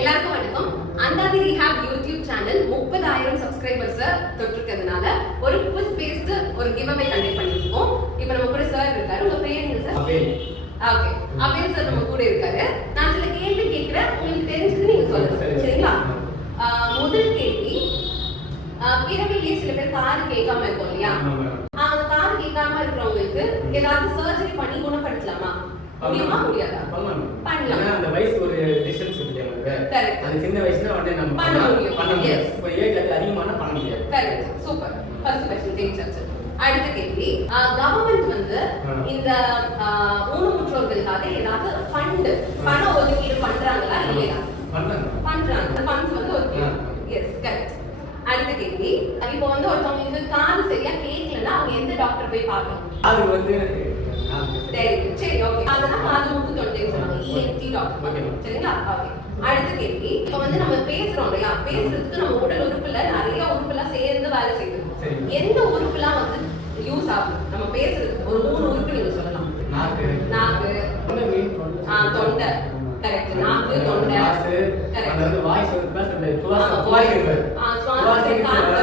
எல்லாருக்கும் வணக்கம். அந்தாதி rehab YouTube channel 30,000 subscribers தொட்டிருக்கிறதுனால ஒரு குவிஸ் பேஸ்ட் ஒரு கிவ்அவே கண்டக்ட் பண்ணிருக்கோம். இப்போ நம்ம கூட சார் இருக்காரு. உங்க பேர் என்ன sir? Abell. Okay, Abell sir நம்ம கூட இருக்காரு. நான் சில கேள்வி கேட்கிறேன், உங்களுக்கு தெரிஞ்சது நீங்க சொல்லுங்க, சரிங்களா? முதல் கேள்வி, பிறவிலேயே சில பேர் காது கேட்காம இருக்கும் இல்லையா? அந்த காது கேட்காம இருக்கிறவங்களுக்கு ஏதாவது சர்ஜரி பண்ணி குணப்படுத்தலாமா? முடியுமா முடியாதா? பண்ணலாம். அந்த வயசு ஒரு டிஸ்டன்ஸ் இருக்கு நமக்கு. கரெக்ட். அந்த சின்ன வயசுல வந்து நம்ம பண்ண முடியும். பண்ண முடியும். இப்போ ஏஜ் அதிகமான பண்ண முடியாது. கரெக்ட். சூப்பர். ஃபர்ஸ்ட் क्वेश्चन ஜெயிச்சாச்சு. அடுத்த கேள்வி, கவர்மெண்ட் வந்து இந்த ஊனமுற்றோர்களுக்காக ஏதாவது ஃபண்ட் பண ஒதுக்கீடு பண்றாங்களா இல்லையா? பண்றாங்க. அந்த ஃபண்ட்ஸ் வந்து ஓகே. S, correct. அடுத்த கேள்வி, இப்போ வந்து ஒருத்தவங்களுக்கு காது சரியா கேட்கலன்னா அவங்க எந்த டாக்டர் போய் பார்க்கணும்? அது வந்து சரி, ஓகே. அதெல்லாம் காது மூக்கு தொண்டைன்னு சொல்லுவாங்க, ENT டாக்டர். சரிங்களா? ஓகே. அடுத்த கேள்வி, இப்போ வந்து நம்ம பேசுறோம் இல்லையா? பேசுறதுக்கு நம்ம உடல் உறுப்புல நிறைய உறுப்புலாம் சேர்ந்து வேலை செய்யுது. எந்த உறுப்புலாம் வந்து யூஸ் ஆகும் நம்ம பேசுறதுக்கு? ஒரு 3 உறுப்பு நீங்க சொல்லலாம். நாக்கு, தொண்டை. கரெக்ட். நாக்கு, தொண்டை. கரெக்ட். அந்த வாய்ஸ் வந்து பேசுறது சுவாசம் இருக்கு. சுவாசம் காத்து